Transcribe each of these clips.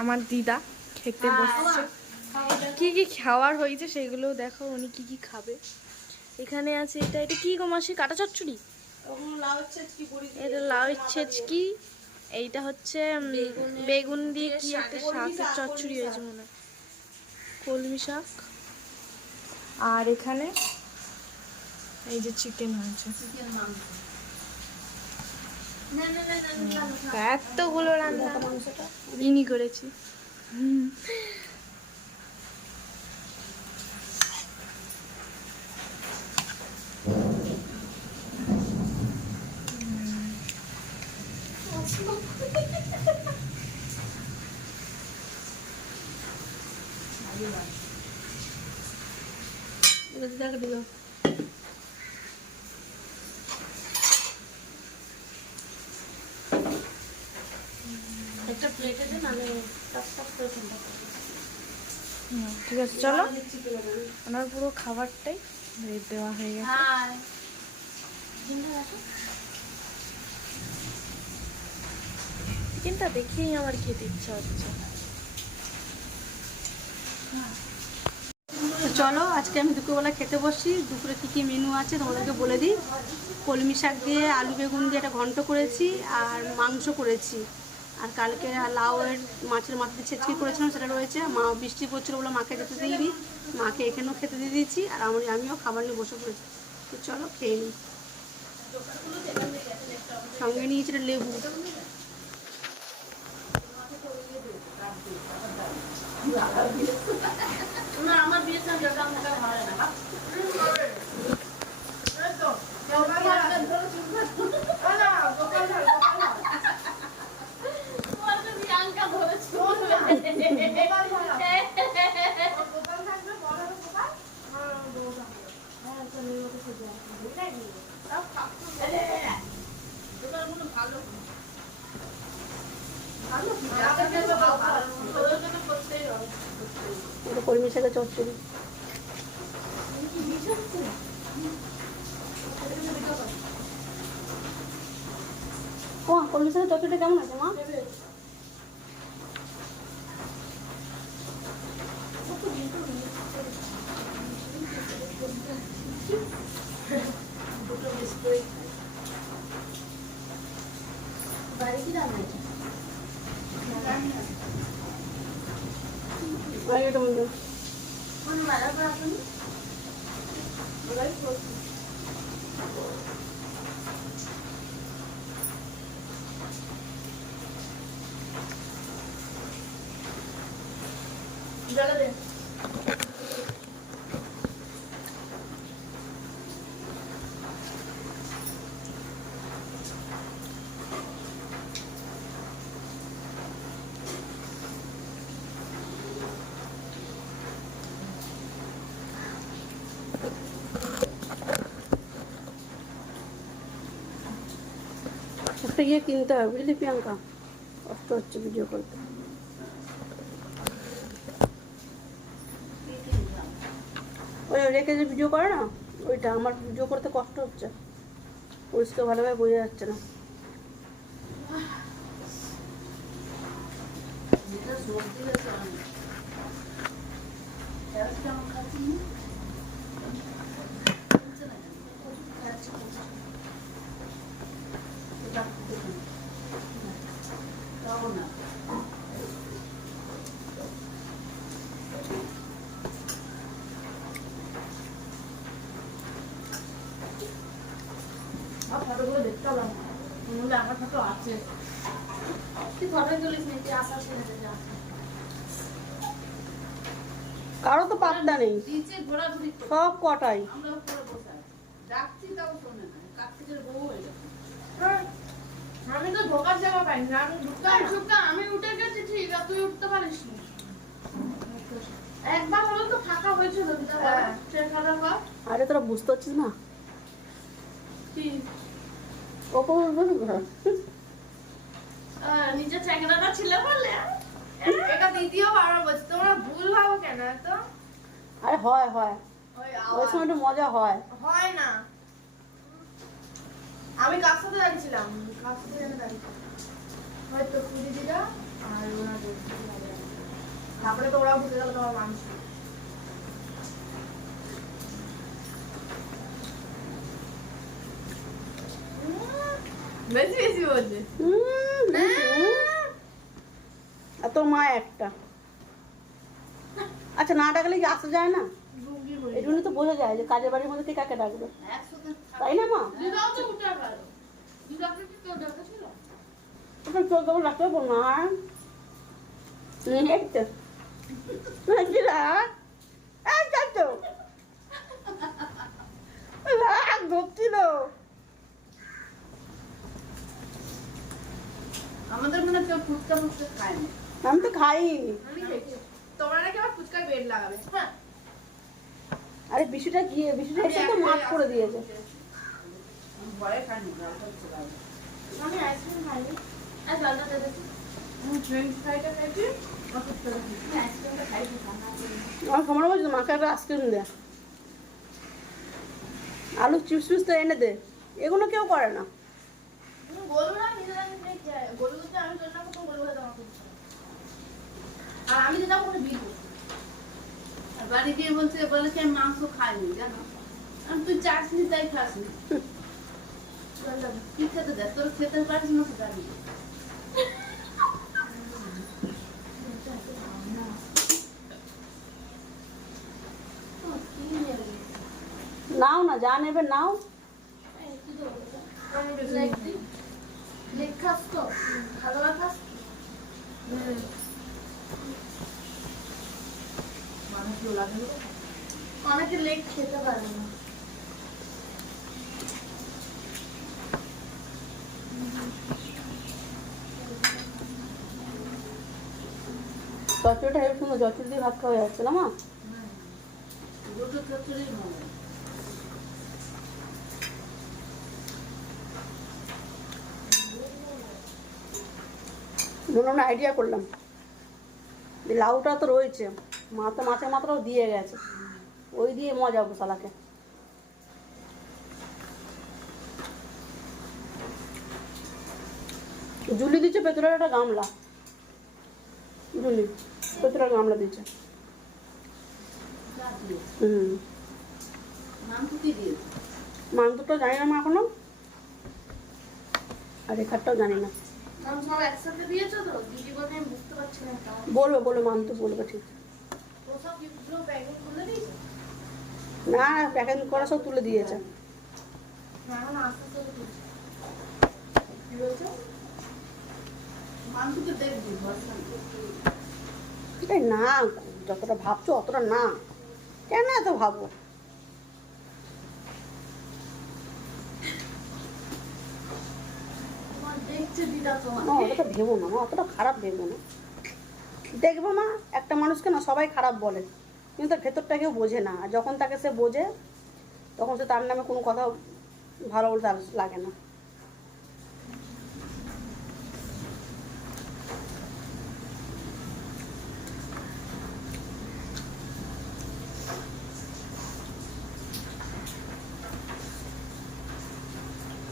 আমার দিদা খেতে বসছে। কি কি খাওয়ার হয়েছে সেগুলো দেখো উনি কি কি খাবে। এখানে আছে এটা এটা কি গো মাসি? কাটা চচ্চড়ি? এটা লাউ ছেচকি। এইটা হচ্ছে বেগুন দিয়ে কি একটা শাকের চচ্চড়ি হয়েছে মনে হয়। কলমি শাক। আর এখানে এই যে চিকেন হয়েছে। এতগুলো রান্না। ইনি করেছি। একটা প্লেটে করে ঠিক আছে চলো। ওনার পুরো খাবারটাই দেওয়া হয়ে গেছে। চিকেনটা দেখেই আমার খেতে ইচ্ছা হচ্ছে। চলো আজকে আমি দুপুরবেলা খেতে বসি দুপুরে কী কী মেনু আছে তোমাদেরকে বলে দিই। কলমি শাক দিয়ে আলু বেগুন দিয়ে একটা ঘন্ট করেছি আর মাংস করেছি। আর কালকে লাউয়ের মাছের মাথা দিয়ে ছেচকি করেছিলাম, সেটা রয়েছে। মা বৃষ্টি পড়ছিল বলে মাকে যেতে দিইনি। মাকে এখানেও খেতে দিয়ে দিয়েছি, আর আমি, আমিও খাবার নিয়ে বসে পড়েছি। তো চলো খেয়ে নিই। সঙ্গে নিয়েছি লেবু। আমার বিয়ের সঙ্গে কলমি শাকের চচ্চড়ি ও কলমি শাকের চচ্চড়িটা কেমন আছে মা কি রান্না হয়েছে? আর এটা মনে হয়। কোন মেলার পর আপনি জলে দে একটা গিয়ে কিনতে হবে বুঝলি প্রিয়াঙ্কা কষ্ট হচ্ছে ভিডিও করতে ওই রেখে যে ভিডিও করে না, ওইটা আমার ভিডিও করতে কষ্ট হচ্ছে। পরিষ্কার ভালোভাবে বোঝা যাচ্ছে না। ফটোগুলো দেখতে আমার আমার ফটো আছে। তুই ফটো তুলিস নি তুই কারও তো পাত্তা নেই। সব কটাই। আমরা উপরে বসে আছি। ডাকছি তাও শোনে না। কাছ থেকে বউ হয়ে আমি তো ঢোকার জায়গা পাই না আমি ঢুকতে আমি উঠে গেছি ঠিক আছে তুই উঠতে পারিস না। একবার হলো তো ফাঁকা হয়েছিল হ্যাঁ। আরে তোরা বুঝতে পারছিস না? কি? নিজের চ্যাংরাটা ছিল বলে। এটা দ্বিতীয় বলছি তোমরা ভুল ভাবো কেন তো আরে হয় হয়। ওই ওই সময় একটু মজা হয়। হয় না। আমি কার সাথে দাঁড়িয়েছিলাম কার সাথে যেন হয়তো দিদিরা আর ওনার তারপরে তো ওরা ঢুকে গেল তোমার মাংস বেশি বেশি বলছে। আর তোর মা একটা। আচ্ছা না ডাকলে কি আসা যায় না? এই জন্য তো বোঝা যায় যে কাজের বাড়ির মধ্যে কে কাকে ডাকবে। তাই না মা? দিদাও তো উঠে গেল। দিদাকে কি কেউ ডেকেছিল ওটা চোখ দেবো রাখতে পারব না। এই তো। কি রা? এই যাই তো। রাগ ধরছিল আমাদের মনে কেউ ফুচকা ফুচকা খায় না আমি তো খাই। আমি খেয়েছি। তোমরা নাকি আবার ফুচকার বেড লাগাবে। হ্যাঁ। আরে বিশুটা গিয়ে বিশুটা এসে তো মাঠ করে দিয়েছে। ভয়ে খাইনি আমি আইসক্রিম খাইনি। আর জলটা দেখেছি আমি ফুচকা আইসক্রিম দে আলু চিপস ফিপস তো এনে দে। এগুলো কেউ করে না। বলব না নিজেরা নিজে যায় বলব যে আমি তোর না কত বলব তোমার ফুচকা আর আমি যেটা কোনো বিল আর বাড়ি গিয়ে বলছে বলেছে আমি মাংস খাইনি জানো? আমি তুই চাসনি তাই খাসনি। কি খেতে দেয় তোর খেতে পারিস না তো জানি। নাও না যা নেবে নাও। খাস তো ভালো খাস অনেকে লেগ খেতে পারে না। চচড়িটা চচড়ি দিয়ে ভাত খাওয়া যাচ্ছে না মা? দুটো চচ্চড়ি মনে আইডিয়া করলাম। লাউটা তো রয়েছে মা তো মাছের মাত্রাও দিয়ে গেছে। ওই দিয়ে মজা মশালাকে জুলি দিচ্ছে পেতরের একটা গামলা। জুলি পেতরের গামলা দিচ্ছে। হুম। মাংসটা জানি না মা এখনও। আর এখানটাও জানি না। আমি সব একসাথে দিয়েছ তো? দিদি বলে আমি বুঝতে পারছি না কেমন বলবে বলে মানতে বলবে ঠিক। না প্যাকেট করা সব তুলে দিয়েছে। তো না যতটা ভাবছ অতটা না। কেন এত ভাবো তোমার দেখছে দিদা তোমার না অতটা ভেবো না মা অতটা খারাপ ভেবো না। দেখব মা একটা মানুষকে না সবাই খারাপ বলে কিন্তু তার ভেতরটা কেউ বোঝে না। আর যখন তাকে সে বোঝে তখন সে তার নামে কোনো কথা ভালো বলতে লাগে না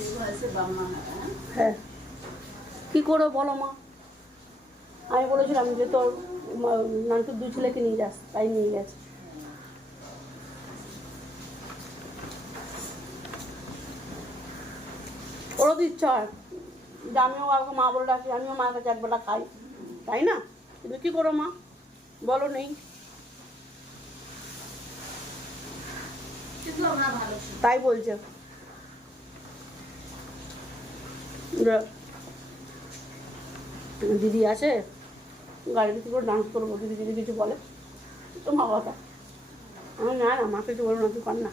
এই বয়সে বাম্মা হয় হ্যাঁ হ্যাঁ কী করো বলো মা? আমি বলেছিলাম যে তোর নান্টুর দু ছেলেকে নিয়ে যাস, তাই নিয়ে গেছে। ওরও তো ইচ্ছা হয়। যে আমিও কাউকে মা বলে ডাকি আমিও মায়ের কাছে একবেলা খাই। তাই না? কিন্তু কী করো মা? বলো নেই। তাই বলছে। দিদি আছে গাড়ির কি করে ডান্স করব, দিদি যদি কিছু বলে, তো মা কথা আমি, না না, মা কিছু বলব না, তুই কর না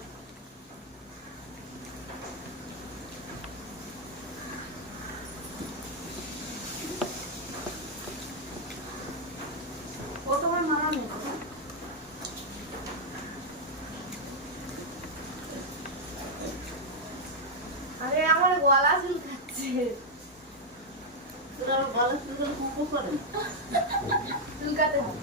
ও তোমার মামা নেই আরে আমার গলা চুলকাচ্ছে তোরা আবার গলা শুরু কুকু করে না। চুলকাতে হবে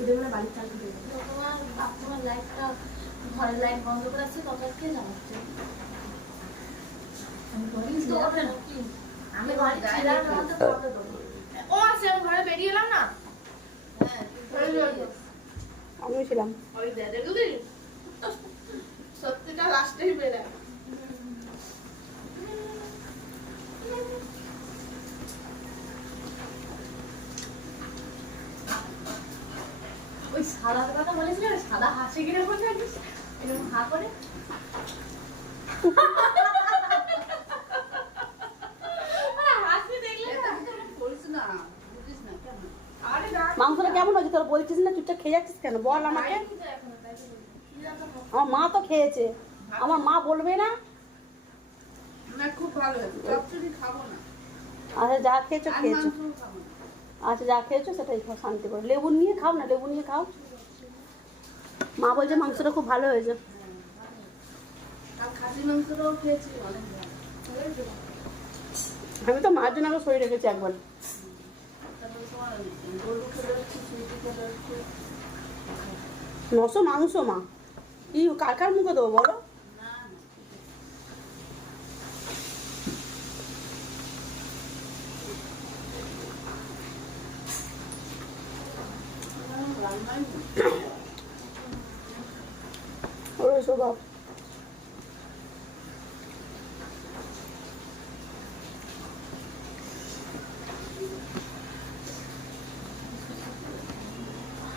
ওদের মানে বাড়ি চালু করে দেবে। তোমার তোমার লাইটটা ঘরের লাইট বন্ধ করে আছে তত জানাচ্ছে আমি ঘরে ছিলাম না, তো ও আছে আমি ঘরে বেরিয়ে এলাম না? আমিও ছিলাম। সত্যিটা লাস্টেই বেড়ে ওই সাদার কথা বলেছিল সাদা হাসি কিনে করে থাকিস এরকম হা করে? আরে হাসি দেখলে না করিস না বুঝিস না কেন আরে না মাংসটা কেমন হয়েছে? তোর বলছিস না চুপচাপ খেয়ে যাচ্ছিস কেন? বল আমাকে? আমার মা তো খেয়েছে। আমার মা বলবে না। না খুব ভালো হয়েছে। খাব না। আচ্ছা যা খেয়েছো খেয়েছো। মাংসও খাব না। আচ্ছা যা খেয়েছো সেটাই খাও শান্তি করে। লেবু নিয়ে খাও না? লেবু নিয়ে খাও। মা বলছে মাংসটা খুব ভালো হয়েছে। আমি তো মার জন্য আগে শরীর রেখেছি একবার। নশো মাংস মা। কি কার কার মুখে দেবো বলো না না রান্নাই নেই। ওই স্বভাব আমার অনেক লাভ তিনটে একে একটু সর্ষে গরম এই সর্ষে বেটে ওটা গরম ভাত দিয়ে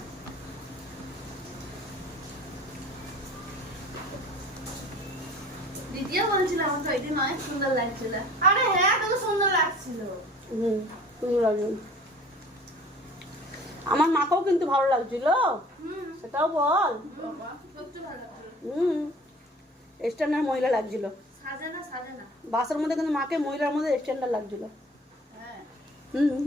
বাপ তুই না দিদিও বলছিল ওই দিন অনেক সুন্দর লাগছিল। আরে হ্যাঁ সুন্দর লাগছিল। হুম সুন্দর লাগবে আমার মাকেও কিন্তু ভালো লাগছিল। সেটাও বল। হুম স্ট্যান্ডার্ড মহিলা লাগছিল। বাসের মধ্যে কিন্তু মাকে মহিলার মধ্যে স্ট্যান্ডার্ড লাগছিল। হ্যাঁ। হুম।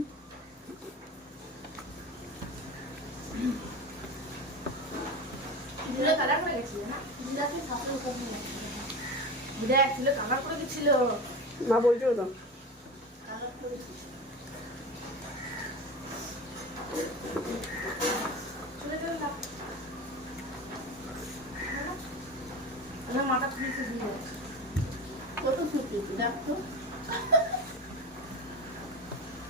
ঝিলে কালার করে গেছিল না? ঝিলাকে সাথে উপর নিয়ে ঝিলে কালার করে মা বলছিল তো। মাথা কত দেখ। তো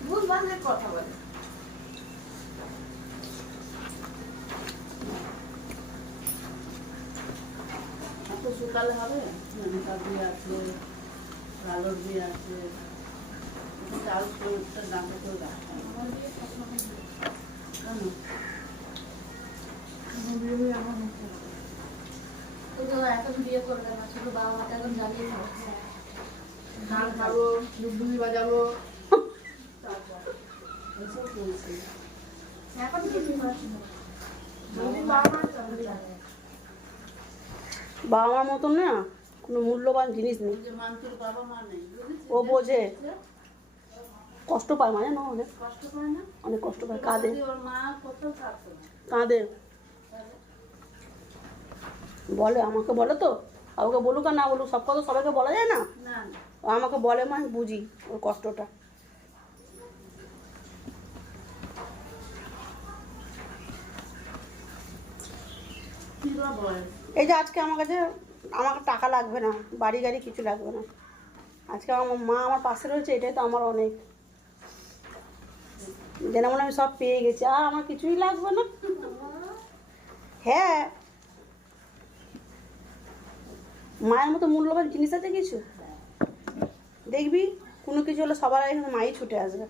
ভুল কথা বলে। এত সকালে হবে? আছে কালোর চাল করে তো এখন বিয়ে করবে না শুধু বাবা মাকে এখন জ্বালিয়ে খাবে। গান খাব ডুবডুবি বাজাবো। তারপর এসব চলছে এখন কি বিয়ে করছে বাবা মা চলে যাবে বাবা মার মতন না? কোনো মূল্যবান জিনিস নেই? ও বোঝে। কষ্ট পায় মানে না অনেক। কষ্ট পায় অনেক কষ্ট পায়। কাঁদে। কাঁদে। বলে আমাকে বলে তো। আমাকে বলুক আর না বলুক সব কথা সবাইকে বলা যায় না? আমাকে বলে মা আমি বুঝি ওর কষ্টটা। এই যে আজকে আমার কাছে আমাকে টাকা লাগবে না বাড়ি গাড়ি কিছু লাগবে না। আজকে আমার মা আমার পাশে রয়েছে এটাই তো আমার অনেক। যেন মনে আমি সব পেয়ে গেছি আর আমার কিছুই লাগবে না। হ্যাঁ। মায়ের মতো মূল্যবান জিনিস আছে কিছু? দেখবি কোনো কিছু হলে সবার আগে মাই ছুটে আসবে।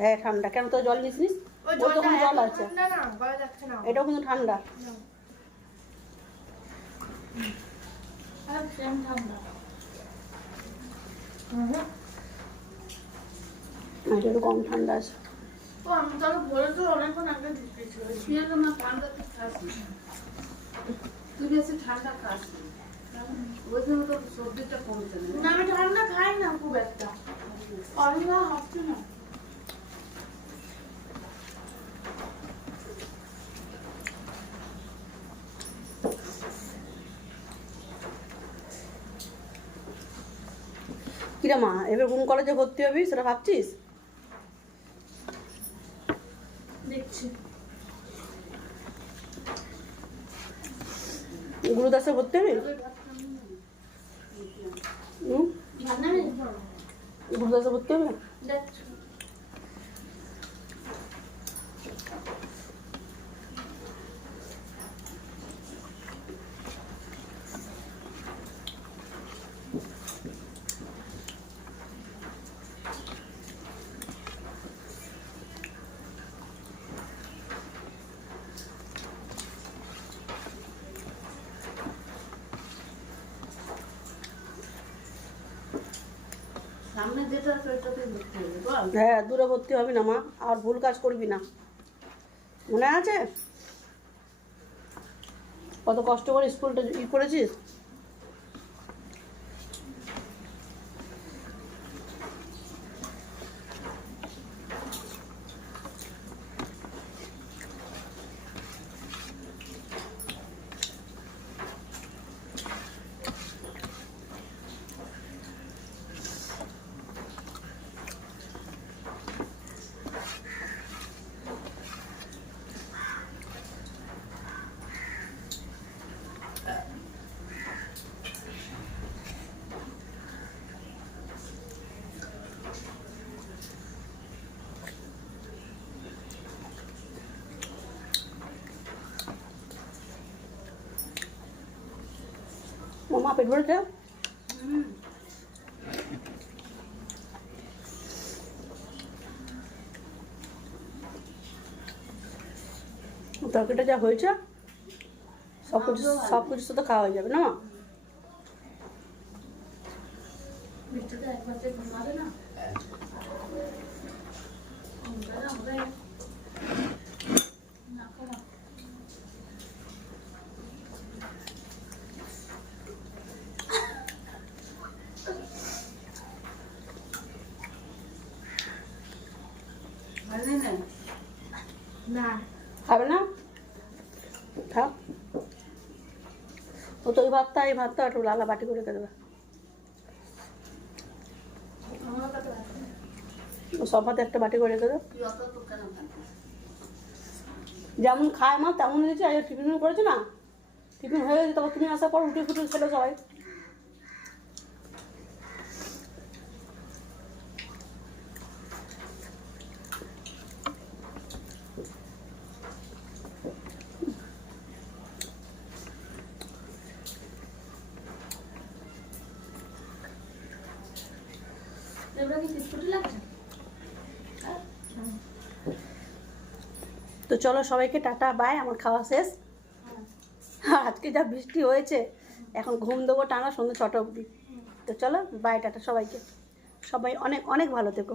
হ্যাঁ ঠান্ডা। কেন তো জল নিস নিস? ওই জল আছে। এটাও কিন্তু ঠান্ডা আর সেম ঠান্ডা আর এটা একটু কম ঠান্ডা আছে। না আমি ঠান্ডা খাই না খুব একটা। হচ্ছে না। কিরা মা এবার কোন কলেজে ভর্তি হবি সেটা ভাবছিস? দেখছি। গুরুদাসে ভর্তি হবি হুম রান্না নেই গুরুদাসে ভর্তি হবি দেখছি সামনে যেটা আছে ওইটাতে ভর্তি হবে বল হ্যাঁ দূরে ভর্তি হবি না মা, আর ভুল কাজ করবি না। মনে আছে? কত কষ্ট করে স্কুলটা ই করেছিস? মামা পেট ভরেছে তরকারিটা যা হয়েছে সব কিছু সব কিছু সাথে খাওয়া হয়ে যাবে না মা মিষ্টিটা একবার চেয়ে ঘুমাবে না ঘুমটা না হবে না খাওয়া হয়নি না না খাবে না থাক ও তো ওই ভাতটা এই ভাতটা একটু লালা বাটি করে দেবে। সব ভাতে একটা বাটি করে দেবে। যেমন খায় মা, তেমন আজ টিফিন করেছে না। টিফিন হয়ে গেছে তখন তুমি আসার পর উঠে ফুটে ছেলে সবাই এবার কি বিস্কুট লাগছে তো চলো সবাইকে টাটা বাই আমার খাওয়া শেষ। আজকে যা বৃষ্টি হয়েছে, এখন ঘুম দেবো টানা সন্ধ্যে ছটা অবধি। তো চলো বাই টাটা সবাইকে। সবাই অনেক অনেক ভালো থেকো।